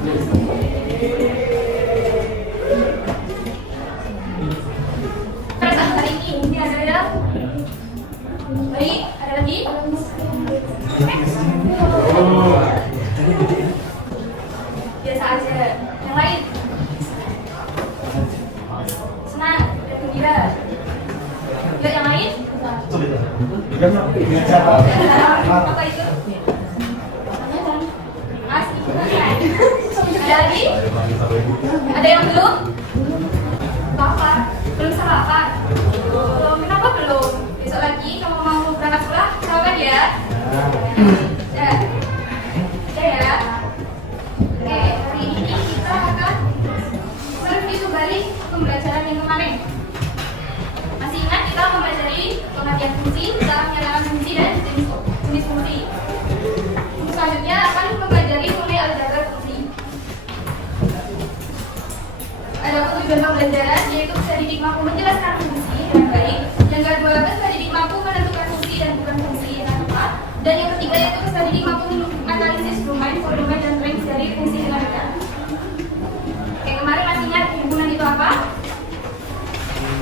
Perasaan hari ini ada ya? Baik, ada lagi? Biasa aja. Yang lain? Senang, gembira. Yuk yang lain? Apa itu? Ada lagi? Ada yang belum? Apa? Belum sarapan? Belum. Kenapa belum? Besok lagi kamu mau berangkat sekolah, sarapan ya? Ya. Ya. Oke, hari ini kita akan mereview kembali pembelajaran yang kemarin. Masih ingat kita mempelajari pengertian fungsi, cara menyatakan fungsi dan jenis fungsi. Selanjutnya akan mempelajari mengenai aljabar fungsi. Ada tujuan pembelajaran yaitu bisa didik mampu menjelaskan fungsi dengan baik. Yang kedua, bisa didik mampu menentukan fungsi dan bukan fungsi yang tepat. Dan yang ketiga yaitu bisa didik mampu menganalisis domain, subdomain dan range dari fungsi dengan benar. Oke, kemarin masih ingat himpunan itu apa?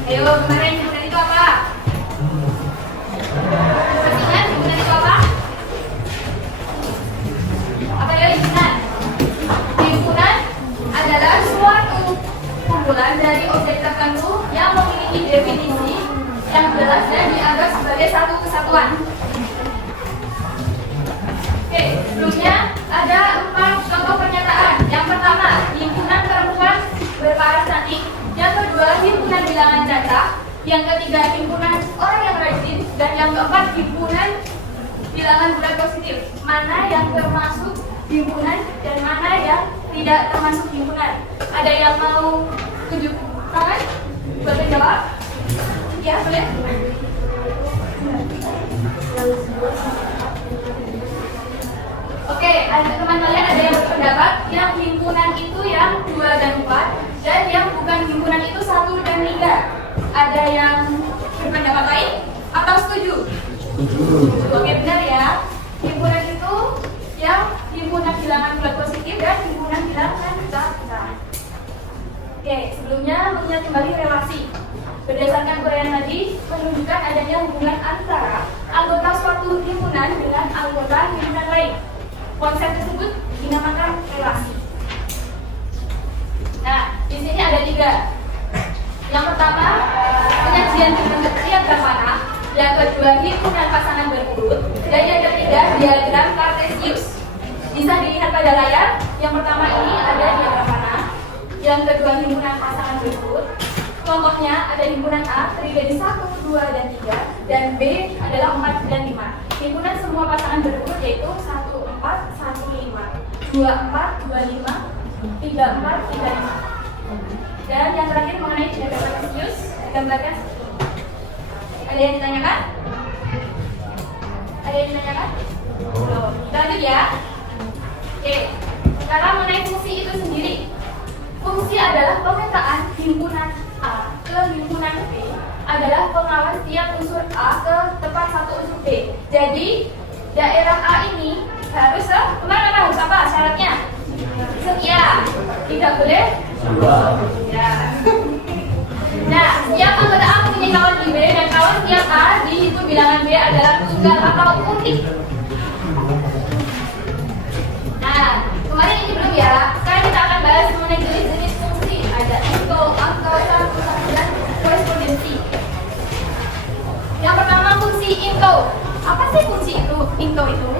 Ayo, kemarin himpunan itu apa? Masih ingat himpunan itu apa? Apa ya himpunan? Himpunan adalah suatu kumpulan dari objek tertentu yang memiliki definisi yang jelas dan dianggap sebagai satu kesatuan. Oke, sebelumnya ada 4 contoh pernyataan. Yang pertama, himpunan perempuan berparas cantik. Yang kedua, himpunan bilangan data. Yang ketiga, himpunan orang yang rajin. Dan yang keempat, himpunan bilangan bulat positif. Mana yang termasuk himpunan dan mana yang tidak termasuk himpunan? Ada yang mau tunjuk tangan? Buat menjawab? Ya, boleh. Oke, teman kalian ada yang berpendapat yang himpunan itu yang 2 dan 4 dan yang bukan himpunan itu 1 dan 3. Ada yang berpendapat lain atau setuju? Oke, benar ya. Himpunan itu yang himpunan bilangan bulat positif dan himpunan bilangan data. Oke, sebelumnya mengingat kembali relasi. Berdasarkan uraian tadi menunjukkan adanya hubungan antara anggota suatu himpunan dengan anggota himpunan lain. Konsep tersebut dinamakan relasi. Nah, di sini ada 3. Yang pertama, penyajian yang bermana. Yang kedua, himpunan pasangan berurut. Dan yang ketiga, diagram kartesius. Bisa dilihat pada layar. Yang pertama ini ada diagram mana. Yang kedua, himpunan pasangan berurut. Contohnya ada himpunan A terdiri dari 1, 2, dan 3. Dan B adalah 4 dan 5. Himpunan semua pasangan berurut yaitu 1, 4, 1, 5, 2, 4, 2, 5, 3, 4, 3, 5. Dan yang terakhir mengenai diagram kartesius digambarkan. Ada yang ditanyakan? Ada yang ditanyakan? Belum. Kita lanjut ya. Oke. Sekarang mengenai fungsi itu sendiri. Fungsi adalah pemetaan himpunan A ke himpunan B adalah pengawas tiap unsur A ke tempat satu unsur B. Jadi daerah A ini harus kemana-mana, harus apa syaratnya? Setia, tidak boleh ya. Nah, setiap anggota A mempunyai kawan di B dan kawan setiap A dihitung bilangan B adalah tunggal atau unik. Nah, kemarin ini belum ya. Sekarang kita akan bahas mengenai jenis-jenis fungsi. Ada into, angkatan, dan korespondensi. Yang pertama fungsi into. Apa sih fungsi itu? Into itu?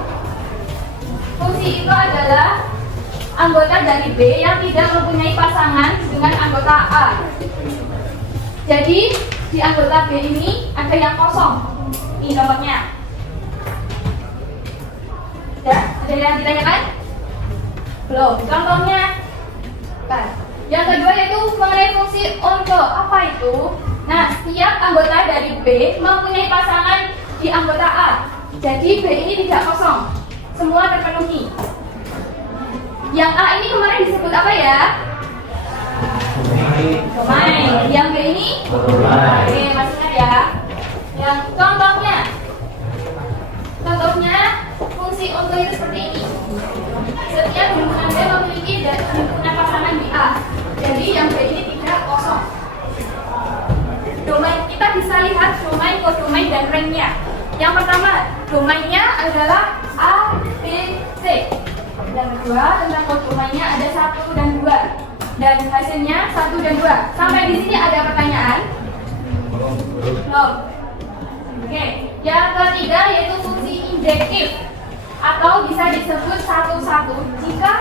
Fungsi itu adalah anggota dari B yang tidak mempunyai pasangan dengan anggota A. Jadi di anggota B ini ada yang kosong. Ini contohnya. Ya, ada yang ditanyakan? Belum. Contohnya. Nah, yang kedua yaitu mengenai fungsi onto. Apa itu? Nah, setiap anggota dari B mempunyai pasangan di anggota A. Jadi B ini tidak kosong. Semua terpenuhi. Yang A ini kemarin disebut apa ya? Domain. Yang B ini? Oke, masih ingat ya? Yang contohnya fungsi onto itu seperti ini. Setiap himpunan B memiliki domain, kodomain, dan range-nya. Yang pertama, domainnya adalah A, B, C. Yang kedua, tentang kodomainnya ada 1 dan 2. Dan hasilnya 1 dan 2. Sampai di sini ada pertanyaan? Belum. Oke. Yang ketiga yaitu fungsi injektif atau bisa disebut 1-1 jika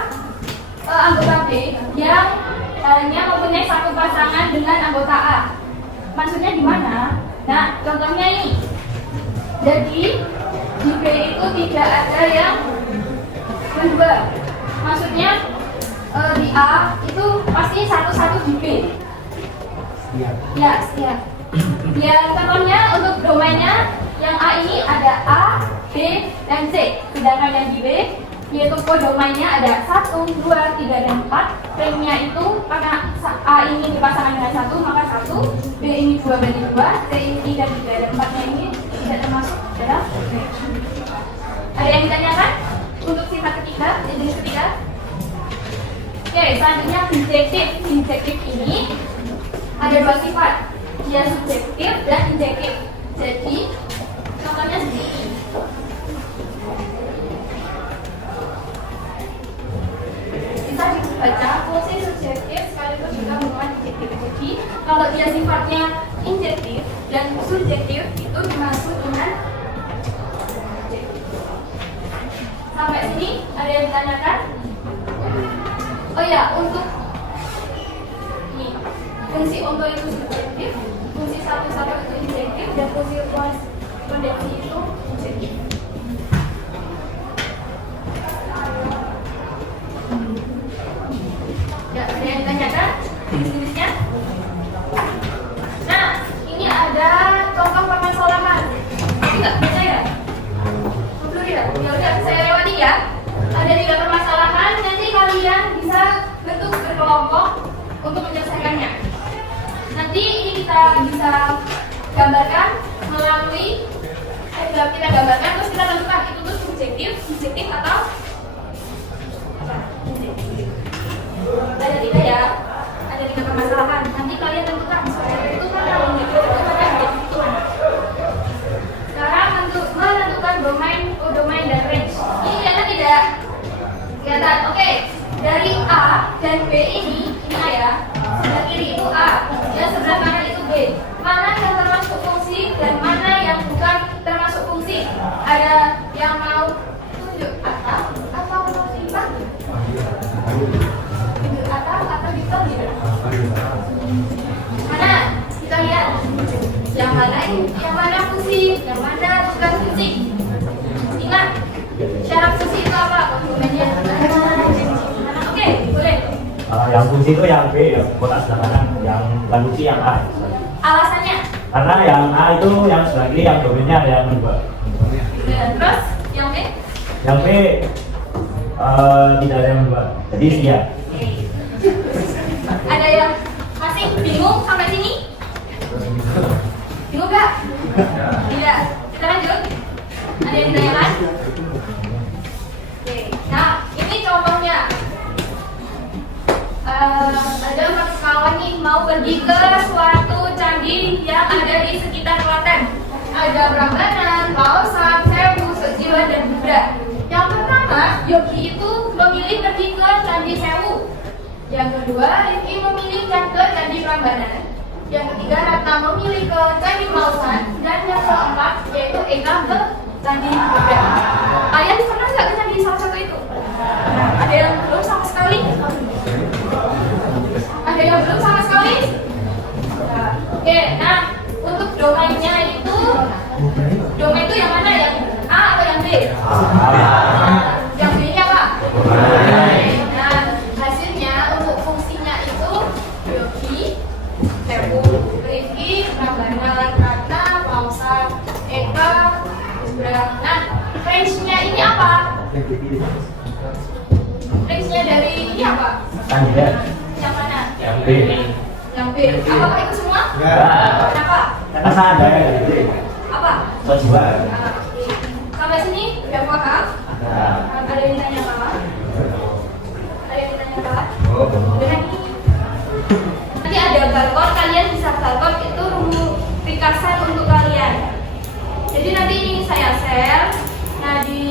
anggota B yang hanya mempunyai satu pasangan dengan anggota A. Maksudnya gimana? Nah, contohnya ini. Jadi di B itu tidak ada yang kedua. Maksudnya di A itu pasti 1-1 di B. Ya, siap. Ya, contohnya untuk domainnya yang A ini ada A, B, dan C. Sedangkan yang di B yaitu kodomainnya ada 1, 2, 3, dan 4. Range-nya itu karena A ini dipasangkan dengan 1 maka 1, B ini 2 berarti 2, C ini 3 dan 3 dan 4-nya ini tidak termasuk dalam range. Ada yang ditanyakan untuk sifat ketiga, jenis ketiga? Oke, selanjutnya injektif. Injektif ini ada 2 sifat, dia subjektif dan injektif. Jadi contohnya seperti ini. Bisa dibaca fungsi subjektif sekaligus juga hubungan injektif. Jadi kalau dia sifatnya injektif dan subjektif itu dimaksud dengan injektif. Sampai sini ada yang ditanyakan? Oh ya, untuk ini fungsi onto itu subjektif, fungsi 1-1 itu injektif, dan fungsi kondensi itu injektif. Ya, ada yang ditanyakan jenis-jenisnya? Nah, ini ada contoh permasalahan. Ini nggak percaya? Belum ya? Ya udah, saya lewati ya. Ada 3 permasalahan, nanti kalian bisa bentuk berkelompok untuk menyelesaikannya. Nanti ini kita bisa gambarkan melalui kita gambarkan terus kita tentukan itu tuh subjektif atau apa? Injektif. Ada 3 ya, ada 3 permasalahan. Nanti kalian tentukan itu mana injektif itu mana injektif itu mana. Sekarang untuk menentukan domain, kodomain, dan range. Ini kelihatan tidak? Kelihatan. Oke. Dari A dan B ini A ya. Sebelah kiri itu A, dan sebelah kanan itu B. Mana yang termasuk fungsi dan mana yang bukan termasuk fungsi? Ada yang mau tunjuk atau mau simpan? Tunjuk atau ditunjuk? Mana? Kita lihat. Yang mana fungsi, yang mana bukan fungsi. Ingat, syarat fungsi itu apa? Dokumennya. Oke, boleh. Yang fungsi itu yang B, yang kotak sebelah kanan, yang bukan fungsi yang A. Alasannya? Karena yang A itu yang sebelah kiri, yang domainnya ada yang kedua. Terus yang B? Yang B tidak ada yang kedua, jadi dia. Ada yang masih bingung sampai sini? Bingung nggak? Tidak. Kita lanjut. Ada yang ditanyakan? Oke. Nah, ini contohnya. Ada 4 kawan nih mau pergi ke suatu candi yang ada di sekitar Klaten. Ada Prambanan, Pausan, Sewu, Sejiwa, dan Buddha. Yang pertama, Yogi itu memilih pergi ke Candi Sewu. Yang kedua, Rifki memilih ke Candi Prambanan. Yang ketiga, Ratna memilih ke Candi Pausan. Dan yang keempat, yaitu Eka ke Candi Buddha. Kalian pernah nggak ke candi salah satu itu? Ada yang belum sama sekali? Ada yang belum sama sekali? Nah, oke, nah untuk domainnya itu, domain itu yang mana? Yang A atau yang B? Yang B nya apa? Nah, hasilnya untuk fungsinya itu Yogi, Sewu, Rifki, Prambanan, Ratna, Pausan, Eka, Buddha. Nah, range-nya ini apa? Range-nya dari ini apa? Tanda. Yang mana? Yang B. Yang B. Apakah itu semua? Ya. Kenapa? Karena ada yang B. Apa? Sejiwa. Sampai sini udah paham? Nah. Ada yang ditanya apa? Ada yang ditanya apa? Oh. Dengan ini. Nanti ada barcode, kalian bisa barcode itu rumus ringkasan untuk kalian. tabel. Nah, di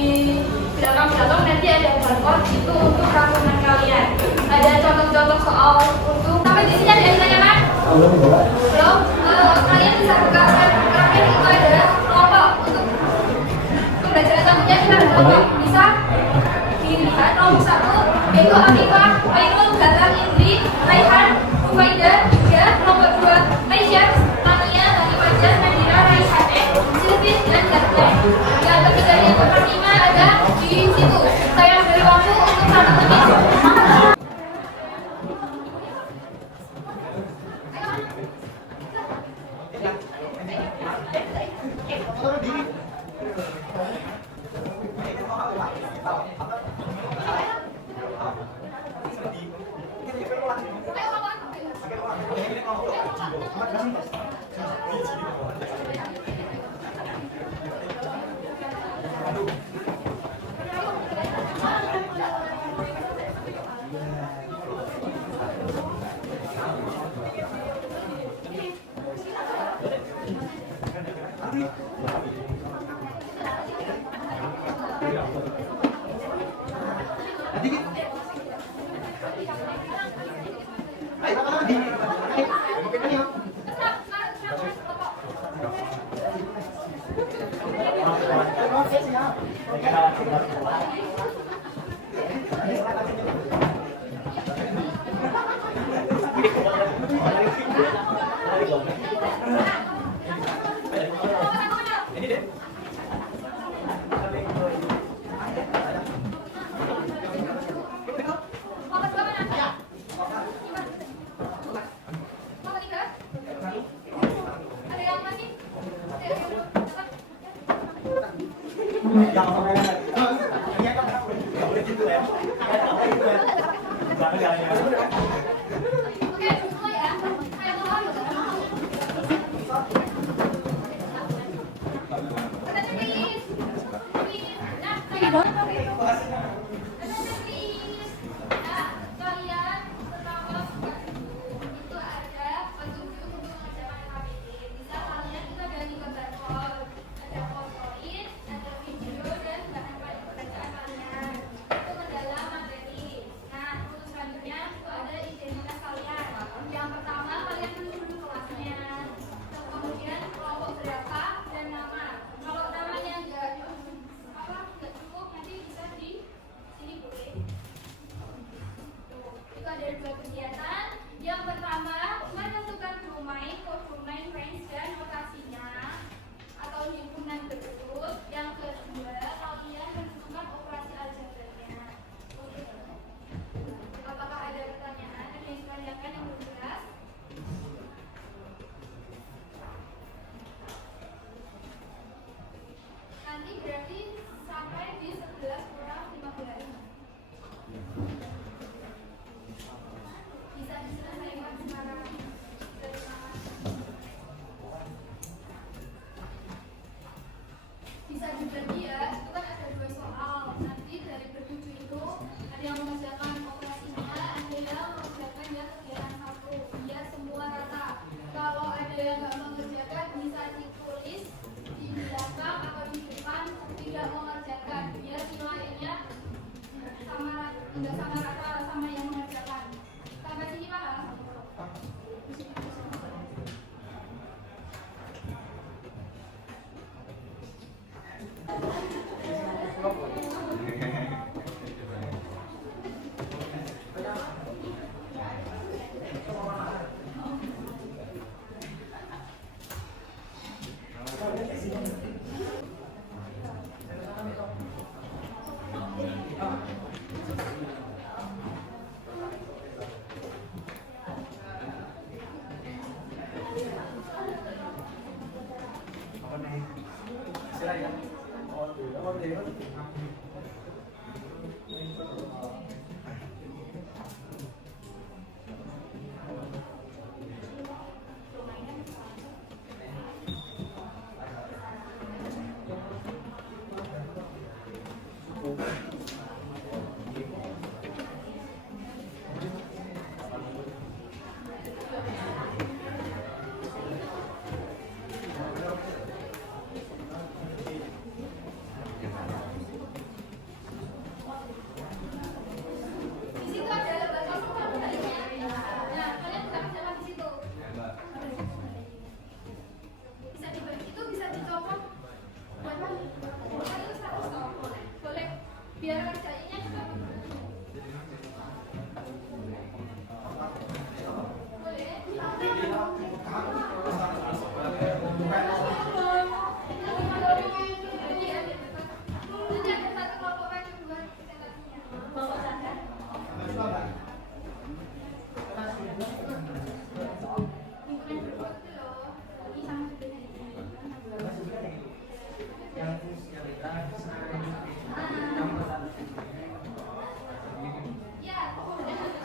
belakang-belakang nanti ada barcode itu untuk rangkuman kalian. Ada contoh-contoh soal untuk sampai di sini ada yang tanya kan? Belum. Kalian bisa buka terakhir itu ada kelompok untuk pembelajaran selanjutnya kita ada kelompok. Bisa dilihat nomor 1 yaitu Afifah, Ainul, Galang, Indri, Raihan, Rufaida, 3, nomor 2 Aisyah, Mania, Hani Fajar, Nadira, Raihane, Sylvie, dan Galang. Yang ketiga yang kelima ada di situ. Saya beri waktu untuk 1 menit.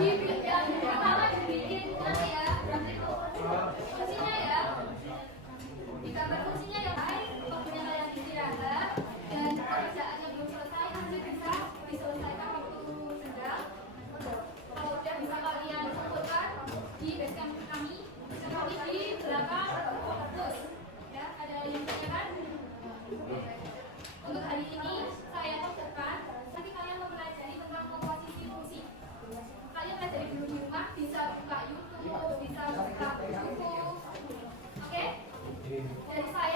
yang pertama dibikin nanti ya, nanti fungsinya ya. Di gambar fungsinya yang baik, waktunya kalian istirahat dan pekerjaannya belum selesai nanti bisa diselesaikan waktu senggang. Kalau udah bisa kalian kumpulkan di basecamp kami di belakang kampus. Ya, ada yang kan? Untuk hari ini saya tetapkan nanti kalian mempelajari tentang komposisi fungsi. Kalian pelajari dulu di rumah, bisa buka YouTube, bisa buka buku. Oke? Dari saya